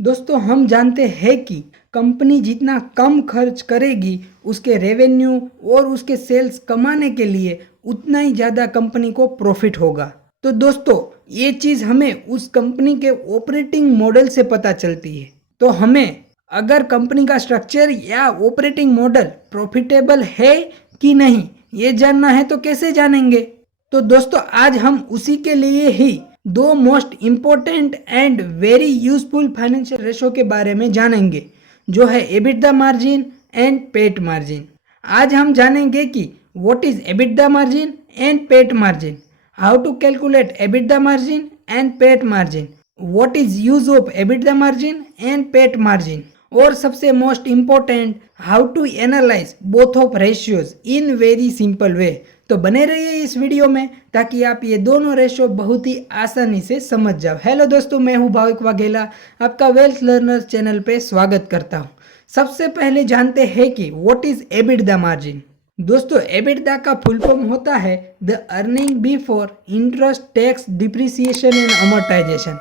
दोस्तों हम जानते हैं कि कंपनी जितना कम खर्च करेगी उसके रेवेन्यू और उसके सेल्स कमाने के लिए उतना ही ज़्यादा कंपनी को प्रॉफिट होगा। तो दोस्तों ये चीज़ हमें उस कंपनी के ऑपरेटिंग मॉडल से पता चलती है। तो हमें अगर कंपनी का स्ट्रक्चर या ऑपरेटिंग मॉडल प्रॉफिटेबल है कि नहीं ये जानना है तो कैसे जानेंगे। तो दोस्तों आज हम उसी के लिए ही दो most important and very useful financial ratio के बारे में जानेंगे, जो है EBITDA margin and PAT margin. आज हम जानेंगे कि what is EBITDA margin and PAT margin, how to calculate EBITDA margin and PAT margin, what is use of EBITDA margin and PAT margin, और सबसे most important how to analyse both of ratios in very simple way. तो बने रहिए इस video में ताकि आप ये दोनों रेशो बहुत ही आसानी से समझ जाओ। हेलो दोस्तों, मैं हूँ भाविक वाघेला, आपका वेल्थ लर्नर चैनल पे स्वागत करता हूँ। सबसे पहले जानते हैं कि व्हाट इज एबिटदा मार्जिन। दोस्तों एबिटदा का फुल फॉर्म होता है the earning before interest tax depreciation and amortisation.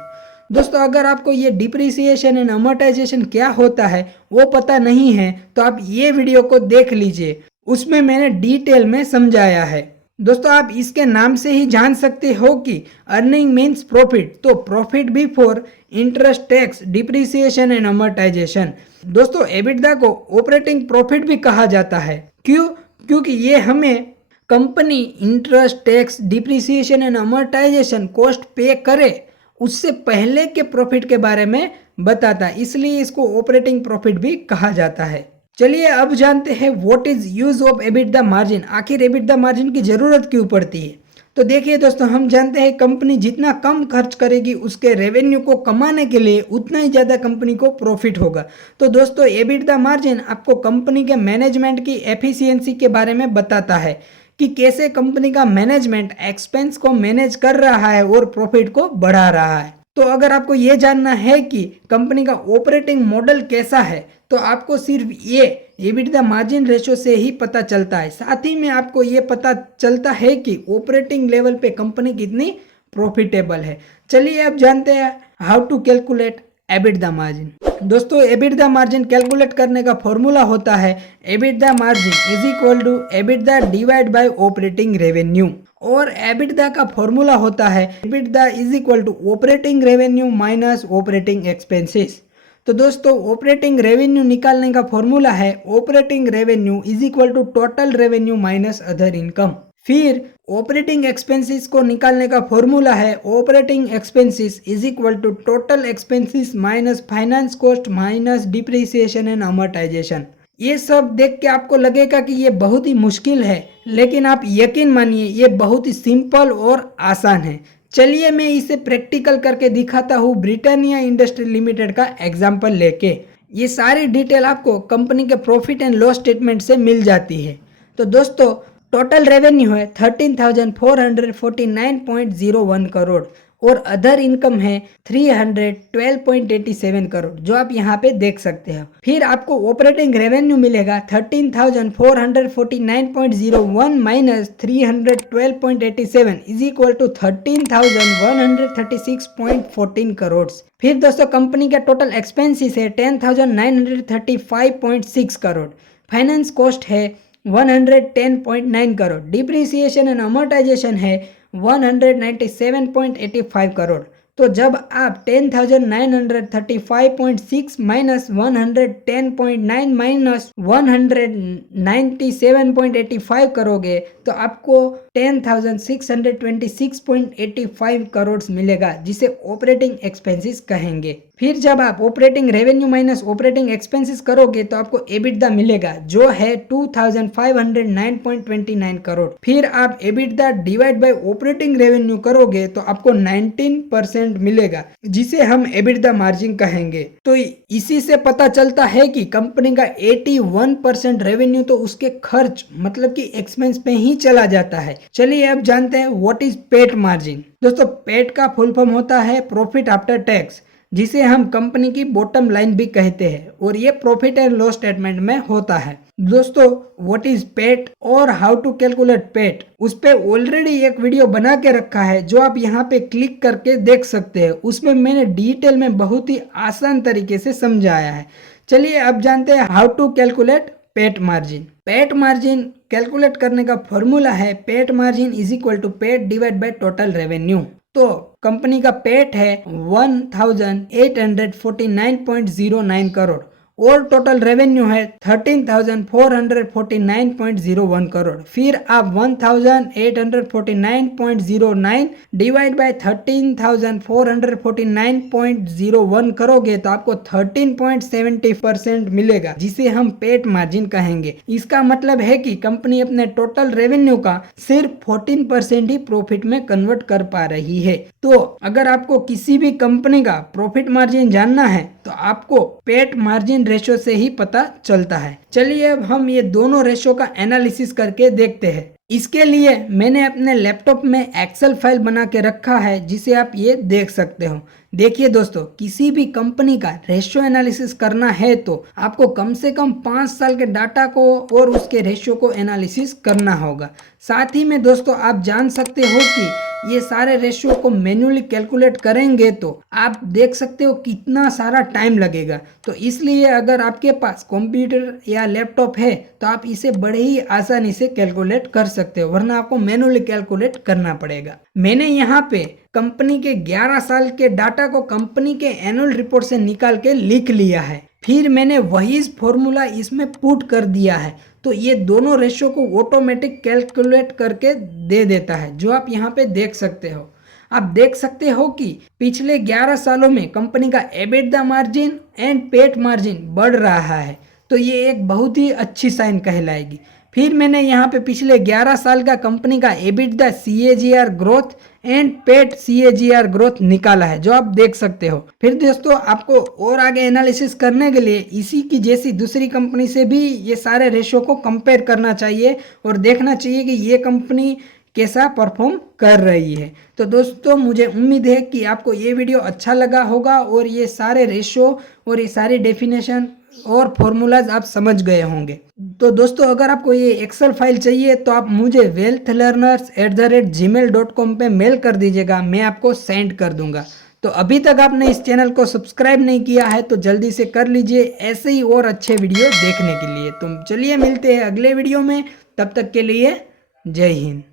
दोस्तों अगर आपको ये डिप्रिसिएशन एंड अमोर्टाइजेशन क्या होता है वो पता नहीं है तो आप ये वीडियो को देख लीजिए, उसमें मैंने डिटेल में समझाया है। दोस्तों आप इसके नाम से ही जान सकते हो कि अर्निंग मीन्स प्रॉफिट, तो profit before interest tax depreciation and amortisation. दोस्तों एबिटदा को ऑपरेटिंग प्रॉफिट भी कहा जाता है। क्यों? क्योंकि ये हमें company interest tax depreciation and amortisation cost पे करे उससे पहले के प्रॉफिट के बारे में बताता है, इसलिए इसको ऑपरेटिंग प्रॉफिट भी कहा जाता है। चलिए अब जानते हैं what is use of EBITDA margin. आखिर एबिटदा मार्जिन की जरूरत क्यों पड़ती है। तो देखिए दोस्तों, हम जानते हैं कंपनी जितना कम खर्च करेगी उसके रेवेन्यू को कमाने के लिए उतना ही ज़्यादा कंपनी को प्रॉफिट होगा। तो दोस्तों एबिटदा मार्जिन आपको कंपनी के मैनेजमेंट की एफिशिएंसी के बारे में बताता है कि कैसे कंपनी का मैनेजमेंट एक्सपेंस को मैनेज कर रहा है और प्रॉफिट को बढ़ा रहा है। तो अगर आपको ये जानना है कि कंपनी का ऑपरेटिंग मॉडल कैसा है तो आपको सिर्फ ये एबिटदा मार्जिन रेशो से ही पता चलता है। साथ ही में आपको ये पता चलता है कि ऑपरेटिंग लेवल पे कंपनी कितनी प्रॉफिटेबल है। चलिए अब जानते हैं how to calculate EBITDA margin. दोस्तों एबिटदा मार्जिन कैलकुलेट करने का फॉर्मूला होता है EBITDA margin is equal to EBITDA divide by operating revenue, और एबिटदा का फॉर्मूला होता है EBITDA is equal to operating revenue minus operating expenses. तो दोस्तों ऑपरेटिंग रेवेन्यू निकालने का फॉर्मूला है operating revenue is equal to total revenue minus other income. फिर ऑपरेटिंग एक्सपेंसेस को निकालने का फॉर्मूला है operating expenses is equal to total expenses minus finance cost minus depreciation and amortisation. ये सब देख के आपको लगेगा कि ये बहुत ही मुश्किल है, लेकिन आप यकीन मानिए ये बहुत ही सिंपल और आसान है। चलिए मैं इसे प्रैक्टिकल करके दिखाता हूँ ब्रिटानिया इंडस्ट्री लिमिटेड का एग्जाम्पल लेके। ये सारी डिटेल आपको कंपनी के प्रॉफिट एंड लॉस स्टेटमेंट से मिल जाती है। तो दोस्तों टोटल रेवेन्यू है 13,449.01 करोड़ और अदर इनकम है 312.87 करोड़, जो आप यहाँ पे देख सकते हो। फिर आपको ऑपरेटिंग रेवेन्यू मिलेगा 13,449.01 minus 312.87 is equal to 13,136.14 crore. फिर दोस्तों कंपनी का टोटल एक्सपेंसेस है 10,935.6 करोड़, फाइनेंस कॉस्ट है 110.9 करोड़, डिप्रिसिएशन एंड अमोर्टाइजेशन है 197.85 करोड़। तो जब आप 10,935.6 माइनस 110.9 माइनस 197.85 करोगे तो आपको 10,626.85 करोड़ मिलेगा, जिसे ऑपरेटिंग एक्सपेंसेस कहेंगे। फिर जब आप operating revenue minus operating expenses करोगे तो आपको एबिटदा मिलेगा, जो है 2,509.29 करोड़। फिर आप एबिटदा डिवाइड बाय ऑपरेटिंग रेवेन्यू करोगे तो आपको 19% मिलेगा, जिसे हम एबिटदा मार्जिन कहेंगे। तो इसी से पता चलता है कि कंपनी का 81% रेवेन्यू तो उसके खर्च मतलब कि एक्सपेंस पे ही चला जाता है। चलिए अब जानते हैं व्हाट इज पेट मार्जिन। दोस्तों पेट का फुल फॉर्म होता है प्रॉफिट आफ्टर टैक्स। जिसे हम कंपनी की बॉटम लाइन भी कहते हैं और ये प्रॉफिट एंड लॉस स्टेटमेंट में होता है। दोस्तों व्हाट इज पेट और हाउ टू कैलकुलेट पेट, उस पे ऑलरेडी एक वीडियो बना के रखा है जो आप यहाँ पे क्लिक करके देख सकते हैं। उसमें मैंने डिटेल में बहुत ही आसान तरीके से समझाया है। चलिए अब जानते हैं how to calculate PAT margin. PAT margin calculate करने का फॉर्मूला है PAT margin is equal to PAT divide by total revenue. तो कंपनी का पेट है 1849.09 करोड़ और टोटल रेवेन्यू है 13,449.01 करोड़। फिर आप 1849.09 डिवाइड बाय 13,449.01 करोगे तो आपको 13.70% मिलेगा, जिसे हम पेट मार्जिन कहेंगे। इसका मतलब है कि कंपनी अपने टोटल रेवेन्यू का सिर्फ 14% ही प्रॉफिट में कन्वर्ट कर पा रही है। तो अगर आपको किसी भी कंपनी का प्रॉफिट मार्जिन जानना है तो आपको पेट मार्जिन रेशो से ही पता चलता है। चलिए अब हम ये दोनों रेशो का एनालिसिस करके देखते हैं। इसके लिए मैंने अपने लैपटॉप में एक्सेल फाइल बना के रखा है जिसे आप ये देख सकते हो। देखिए दोस्तों, किसी भी कंपनी का रेशियो एनालिसिस करना है तो आपको कम से कम 5 साल के डाटा को और उसके रेशियो को एनालिसिस करना होगा। साथ ही में दोस्तों आप जान सकते हो कि ये सारे रेशियो को मैन्युअली कैलकुलेट करेंगे तो आप देख सकते हो कितना सारा टाइम लगेगा। तो इसलिए अगर आपके पास कंप्यूटर या लैपटॉप है तो आप इसे बड़े ही आसानी से कैलकुलेट कर सकते हो, वरना आपको मैन्युअली कैलकुलेट करना पड़ेगा। मैंने यहाँ पे कंपनी के 11 साल के डाटा को कंपनी के एनुअल रिपोर्ट से निकाल के लिख लिया है। फिर मैंने वही फॉर्मूला इसमें पुट कर दिया है, तो ये दोनों रेशियो को ऑटोमेटिक कैलकुलेट करके दे देता है, जो आप यहाँ पे देख सकते हो। आप देख सकते हो कि पिछले 11 सालों में कंपनी का EBITDA margin and PAT margin बढ़ रहा है, तो ये एक बहुत ही अच्छी साइन कहलाएगी। फिर मैंने यहाँ पे पिछले 11 साल का कंपनी का EBITDA CAGR growth and pet CAGR growth निकाला है, जो आप देख सकते हो। फिर दोस्तों आपको और आगे एनालिसिस करने के लिए इसी की जैसी दूसरी कंपनी से भी ये सारे रेशियो को कंपेयर करना चाहिए और देखना चाहिए कि ये कंपनी कैसा परफॉर्म कर रही है। तो दोस्तों मुझे उम्मीद है कि आपको ये वीडियो अच्छा लगा होगा और ये सारे रेशियो और ये सारी डेफिनेशन और फॉर्मूलाज आप समझ गए होंगे। तो दोस्तों अगर आपको ये एक्सेल फाइल चाहिए तो आप मुझे wealthlearners@gmail.com पे मेल कर दीजिएगा, मैं आपको सेंड कर दूंगा। तो अभी तक आपने इस चैनल को सब्सक्राइब नहीं किया है तो जल्दी से कर लीजिए ऐसे ही और अच्छे वीडियो देखने के लिए। तो चलिए मिलते हैं अगले वीडियो में, तब तक के लिए जय हिंद।